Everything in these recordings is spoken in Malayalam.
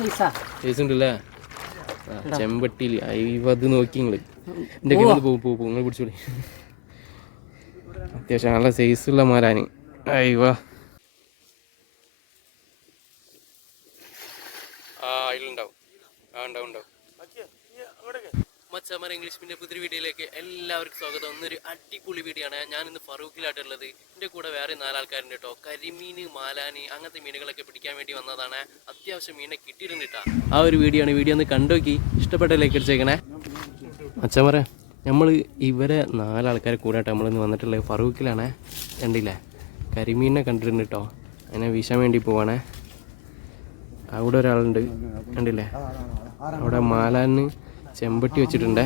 സൈസ് ഉണ്ടല്ലേ? ചെമ്പട്ടിയിൽ അത് നോക്കി നിങ്ങൾ എൻ്റെ കയ്യിൽ പോകും നിങ്ങൾ പിടിച്ചോളി. അത്യാവശ്യം നല്ല സൈസുള്ള മാരാന്. അയ്യോ അതിലുണ്ടാവും. ഉണ്ടാവും. മച്ചമര ഇംഗ്ലീഷ് മീഡിയം പുതിയ വീഡിയോയിലേക്ക് എല്ലാവർക്കും സ്വാഗതം. ഒന്നൊരു അടിപൊളി വീഡിയോ ആണ്. ഞാൻ ഇന്ന് ഫറൂഖിലായിട്ടുള്ളത്. എൻ്റെ കൂടെ വേറെ 4 ആൾക്കാരുണ്ട് കേട്ടോ. കരിമീൻ, മാലാന് അങ്ങനത്തെ മീനുകളൊക്കെ പിടിക്കാൻ വേണ്ടി വന്നതാണ്. അത്യാവശ്യം മീനെ കിട്ടിയിട്ടുണ്ട് കേട്ടോ. ആ ഒരു വീഡിയോ ആണ്. വീഡിയോ ഒന്ന് കണ്ടുനോക്കി ഇഷ്ടപ്പെട്ട ലൈക്ക് അടിച്ചേക്കണേ. മച്ചമര നമ്മൾ ഇവരെ 4 ആൾക്കാരെ കൂടായിട്ട് നമ്മളിന്ന് വന്നിട്ടുള്ളത് ഫറൂഖിലാണേ. കണ്ടില്ലേ, കരിമീനിനെ കണ്ടിട്ടുണ്ട് കേട്ടോ. അതിനെ വീശാൻ വേണ്ടി പോവാണേ. അവിടെ ഒരാളുണ്ട് കണ്ടില്ലേ, അവിടെ മാലാന് ചെമ്പട്ടി വെച്ചിട്ടുണ്ട്.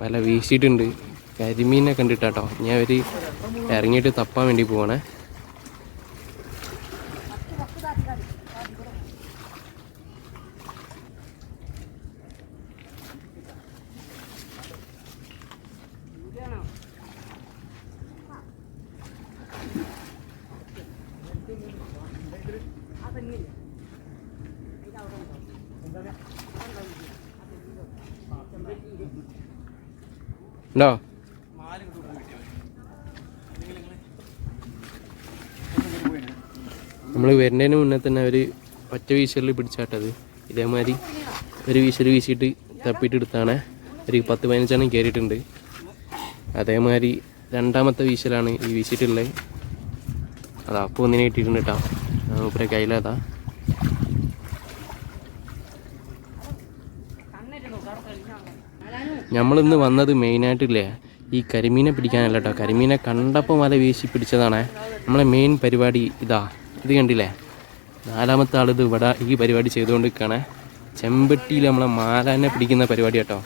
വല വീശിയിട്ടുണ്ട്. കരിമീനെ കണ്ടിട്ടാട്ടോ. ഞാൻ അവർ ഇറങ്ങിയിട്ട് തപ്പാൻ വേണ്ടി പോവാണേ. ഉണ്ടോ? നമ്മൾ വരുന്നതിന് മുന്നേ തന്നെ അവർ ഒറ്റ വീശലിൽ പിടിച്ചാട്ടത്. ഇതേമാതിരി ഒരു വീശൽ വീശിയിട്ട് തപ്പിയിട്ട് എടുത്താണ്. ഒരു 10-15 കയറിയിട്ടുണ്ട്. അതേമാതിരി രണ്ടാമത്തെ വീശലാണ് ഈ വീശിയിട്ടുള്ളത്. അതാ അപ്പോൾ ഒന്നിനെ കിട്ടിയിട്ടുണ്ട് കേട്ടോ. മൂപ്പരെ കയ്യിലതാ. നമ്മളിന്ന് വന്നത് മെയിനായിട്ടില്ലേ ഈ കരിമീനെ പിടിക്കാനല്ല കേട്ടോ. കരിമീനെ കണ്ടപ്പോൾ വല വീശി പിടിച്ചതാണ് നമ്മളെ മെയിൻ പരിപാടി. ഇത് കണ്ടില്ലേ, 4ാമത്തെ ആളിത് ഇവിടെ ഈ പരിപാടി ചെയ്തുകൊണ്ട് നിൽക്കുകയാണ്. ചെമ്പട്ടിയിൽ നമ്മളെ മാലാനെ പിടിക്കുന്ന പരിപാടി കേട്ടോ.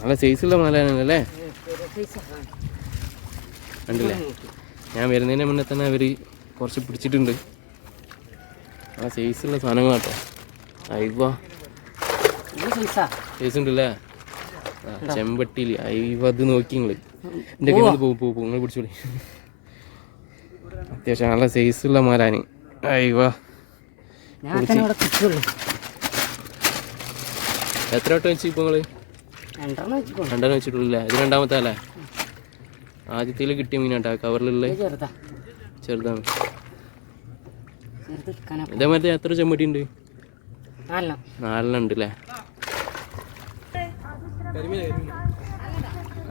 നല്ല സൈസുള്ള മാലാനല്ലേ, കണ്ടില്ലേ? ഞാൻ വരുന്നതിന് മുന്നേ തന്നെ അവർ കുറച്ച് പിടിച്ചിട്ടുണ്ട്. ആ സൈസുള്ള സാധനങ്ങളാട്ടോ. അയ്യോ സൈസ് ഉണ്ടല്ലേ? ചെമ്പട്ടിയിൽ അത് നോക്കി നിങ്ങൾ എൻ്റെ കയ്യിൽ പോകും നിങ്ങൾ പിടിച്ചോളി. അത്യാവശ്യം നല്ല സൈസുള്ള മാരാന്. അയ്യോ എത്ര വട്ടം വെച്ച് ഇപ്പോൾ നിങ്ങൾ? 2 വെച്ചിട്ടുള്ളൂ. ഇത് 2ാമത്തെ അല്ലേ? ആദ്യത്തേൽ കിട്ടിയ മീനാട്ടാ. കവറിലുള്ള ചെറുതാണ്. ഇതേമാതിരി എത്ര ചെമ്പട്ടി ഉണ്ട്? 4 ഉണ്ടല്ലേ?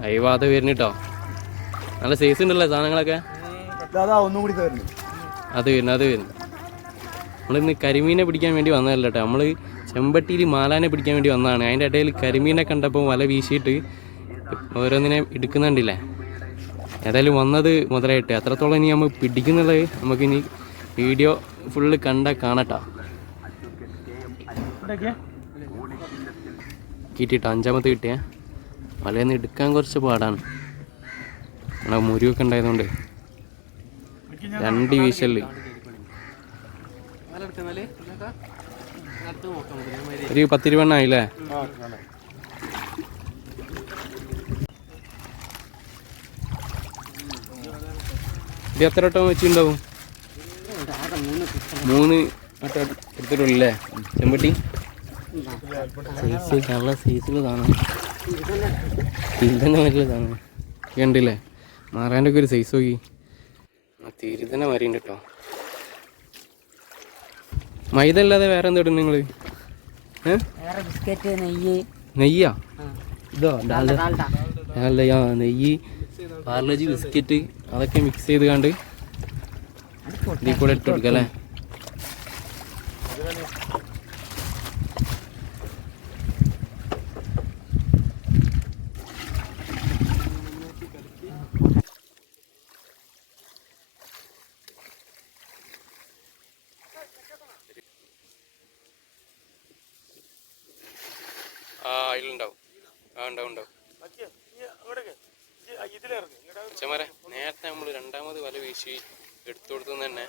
അയ്യോ അത് വരുന്നു കേട്ടോ. നല്ല സൈസ് ഉണ്ടല്ലേ സാധനങ്ങളൊക്കെ. അത് വരുന്നു. നമ്മളിന്ന് കരിമീനെ പിടിക്കാൻ വേണ്ടി വന്നതല്ല കേട്ടോ. നമ്മൾ ചെമ്പട്ടിയിൽ മാലാനെ പിടിക്കാൻ വേണ്ടി വന്നതാണ്. അതിൻ്റെ ഇടയിൽ കരിമീനെ കണ്ടപ്പോൾ വല വീശിയിട്ട് ഓരോന്നിനെ എടുക്കുന്നുണ്ടില്ലേ. ഏതായാലും വന്നത് മുതലായിട്ട് എത്രത്തോളം ഇനി നമ്മൾ പിടിക്കുന്നുള്ളത് നമുക്കിനി വീഡിയോ ഫുള്ള് കാണട്ടോ. കിട്ടിയിട്ടോ 5ാമത്തെ കിട്ടിയ വലയൊന്ന് എടുക്കാൻ കുറച്ച് പാടാണ്. മുരിവൊക്കെ ഉണ്ടായതുകൊണ്ട് 2 വീശല് ഒരു 10-20 ആയില്ലേ? ഇത് എത്ര വട്ടം വെച്ചിട്ടുണ്ടാവും? 3 വട്ടം എടുത്തിട്ടുള്ളല്ലേ ചെമ്പട്ടി? സൈസ് നല്ല സൈസുള്ളതാണ്. തിരുതന്നെ വലുതാണ്. കണ്ടില്ലേ മാറാൻ്റെ ഒക്കെ ഒരു സൈസ് നോക്കി. തിരുതന്നെ വരയുണ്ട് കേട്ടോ. മൈദ അല്ലാതെ വേറെ എന്താ ഇടും നിങ്ങൾ? നെയ്യാ? ഇതോ ഡാൽഡ? നെയ്യ്, പാർലജി, ബിസ്ക്കറ്റ് അതൊക്കെ മിക്സ് ചെയ്ത് കണ്ട് ഇതിൽ കൂടെ ഇട്ട് കൊടുക്കുക അല്ലേ? അതിലുണ്ടാവും. ഉണ്ടാവും. അച്ഛന്മാരെ നേരത്തെ നമ്മൾ 2ാമത് വല വീശി എടുത്തു കൊടുത്തു തന്നെ.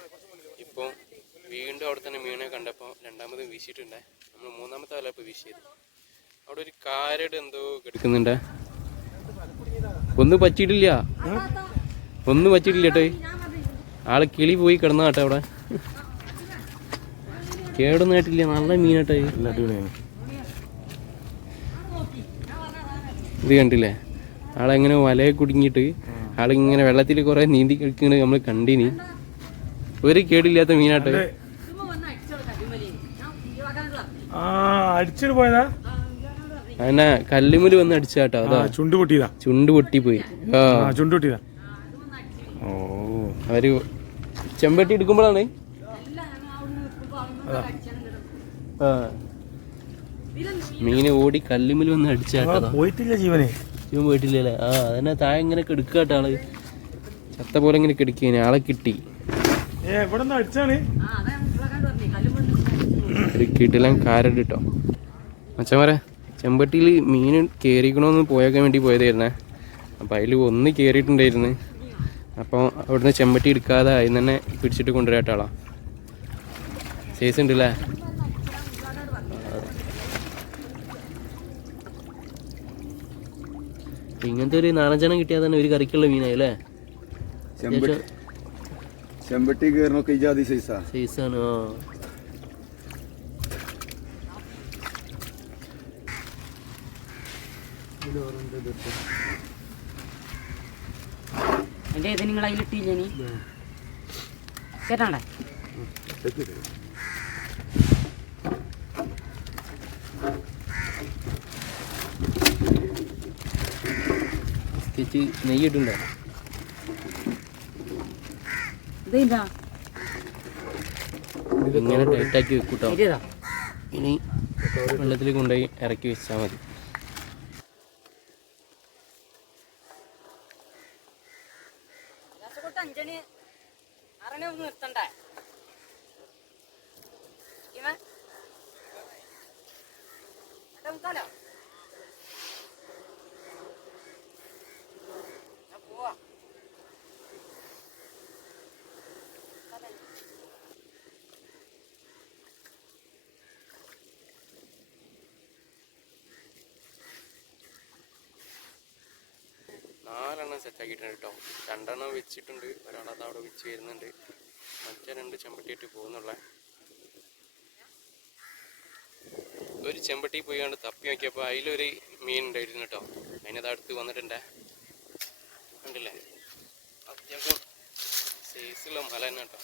ഇപ്പം വീണ്ടും അവിടെ തന്നെ മീനെ കണ്ടപ്പോൾ 2ാമത് വീശിയിട്ടുണ്ടേ. നമ്മൾ 3ാമത്തെ വല ഇപ്പോൾ വീശിയത്. അവിടെ ഒരു കാരട് എന്തോ കിടക്കുന്നുണ്ട്. ഒന്നും പറ്റിയിട്ടില്ല, ഒന്നും പറ്റിയിട്ടില്ല കേട്ടോ. ആള് കിളി പോയി കിടന്ന കേട്ടോ അവിടെ. കേടൊന്നും ആയിട്ടില്ല, നല്ല മീനാട്ടോ. ഇത് കണ്ടില്ലേ, ആളെങ്ങനെ വലയെ കുടുങ്ങിയിട്ട് ആളിങ്ങനെ വെള്ളത്തിൽ കുറെ നീന്തി കളിക്കുന്നത് നമ്മൾ കണ്ടിനി. ഒരു കേടില്ലാത്ത മീനാട്ടോ. അടിച്ചിട്ട് പോയതാ, അങ്ങനെ കല്ലുമുല് വന്ന് അടിച്ചാട്ടോ. അതാ ചുണ്ട് പൊട്ടിയതാ, ചുണ്ട് പൊട്ടിപ്പോയി. ചുണ്ട് പൊട്ടിയതാ. ഓ, അവര് ചെമ്പട്ടി എടുക്കുമ്പോഴാണ് മീന് ഓടി കല്ലുമുല് വന്ന് അടിച്ചാട്ടോ. പോയിട്ടില്ല ജീവനെ, ജീവൻ പോയിട്ടില്ലല്ലേ. അതന്നെ താഴെ ഇങ്ങനെ കെടുക്കാട്ടോ. ആള് ചത്ത പോലെ ഇങ്ങനെ കെടുക്കേനെ. ആളെ കിട്ടി, കിട്ടില്ല. കാരട് കേട്ടോ മച്ചന്മാരെ. ചെമ്പട്ടിയിൽ മീൻ കയറിക്കണമെന്ന് പോയേക്കാൻ വേണ്ടി പോയതായിരുന്നേ. അപ്പം അതിൽ ഒന്ന് കയറിയിട്ടുണ്ടായിരുന്നു. അപ്പോൾ അവിടുന്ന് ചെമ്പട്ടി എടുക്കാതെ അതിൽ തന്നെ പിടിച്ചിട്ട് കൊണ്ടുവരാട്ടാളാ. സൈസ് ഉണ്ടല്ലേ. ഇങ്ങനത്തെ ഒരു നാലഞ്ചെണ്ണം കിട്ടിയാൽ തന്നെ ഒരു കറിക്കുള്ള മീനായി അല്ലേ. ചെമ്പട്ടി കയറണൊക്കെ ജാതി സൈസാണ്. നിങ്ങൾ അതിലിട്ടില്ലേ നീ കേട്ടാണ്ടേ. നെയ്യിട്ടുണ്ടോ? ഇങ്ങനെ ടൈറ്റാക്കി വെക്കൂട്ടോ. ഇനി വെള്ളത്തിൽ കൊണ്ടുപോയി ഇറക്കി വെച്ചാൽ മതി. നിർത്തണ്ടേ സെറ്റാക്കിയിട്ടുണ്ട് കേട്ടോ. 2 എണ്ണം വെച്ചിട്ടുണ്ട്, ഒരാളത് അവിടെ വെച്ച് വരുന്നുണ്ട്. മറ്റേ 2 ചെമ്പട്ടിയിട്ട് പോകുന്നുള്ള. ഒരു ചെമ്പട്ടി പോയി കണ്ട് തപ്പി നോക്കിയപ്പോൾ അതിലൊരു മീൻ ഉണ്ടായിരുന്നു കേട്ടോ. അതിനത് അടുത്ത് വന്നിട്ടുണ്ടേ. കണ്ടില്ലേ, അത്യാവശ്യം സൈസുള്ള മല തന്നെ കേട്ടോ.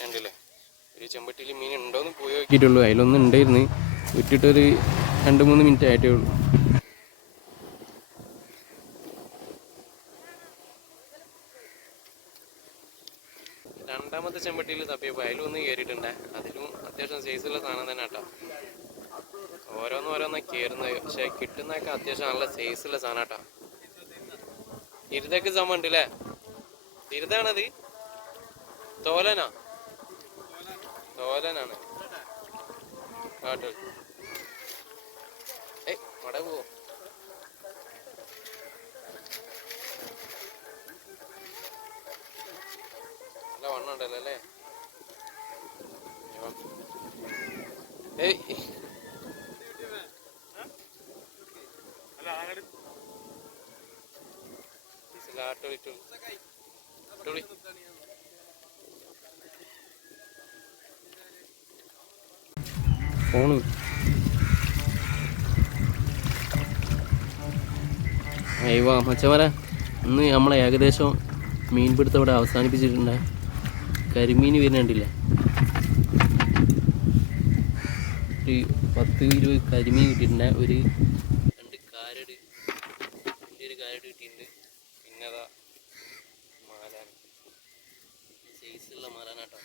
കണ്ടില്ലേ, ഒരു ചെമ്പട്ടിയിൽ മീൻ ഉണ്ടോയെന്ന് പോയി നോക്കിയിട്ടുള്ളൂ. അതിലൊന്നും ഉണ്ടായിരുന്നു. വിട്ടിട്ടൊരു 2-3 മിനിറ്റ് ആയിട്ടേ ഉള്ളൂ. രണ്ടാമത്തെ ചെമ്പട്ടിയിൽ തപ്പിയപ്പോൾ അതിലൊന്ന് കയറിയിട്ടുണ്ടേ. അതിലും അത്യാവശ്യം സൈസുള്ള സാധനം തന്നെ കേട്ടോ. ഓരോന്നോരോന്നാണ് കയറുന്നത്. പക്ഷെ കിട്ടുന്നതൊക്കെ അത്യാവശ്യം നല്ല സൈസുള്ള സാധനം കേട്ടോ. ഇരുതൊക്കെ സംഭവം ഉണ്ട് അല്ലേ. ഇരുതാണത്, തോലനാ, തോലനാണ് കാട്ടോ. അവിടെ പോവോ? നല്ല വണ്ണം ഉണ്ടല്ലോ അല്ലേ. ഫോണ് അയ്യോ മച്ചവരെ, ഇന്ന് നമ്മളെ ഏകദേശം മീൻപിടുത്തം ഇവിടെ അവസാനിപ്പിച്ചിട്ടുണ്ട്. കരിമീൻ വരുന്നുണ്ടില്ലേ, ഒരു 10-20 കരിമീൻ കിട്ടിയിട്ടുണ്ട്. ഒരു 2 കാരട്, വലിയൊരു കാരട് കിട്ടിയിട്ടുണ്ട്. പിന്നെ അതാ മാലാൻ, സൈസുള്ള മാലാനാട്ടോ.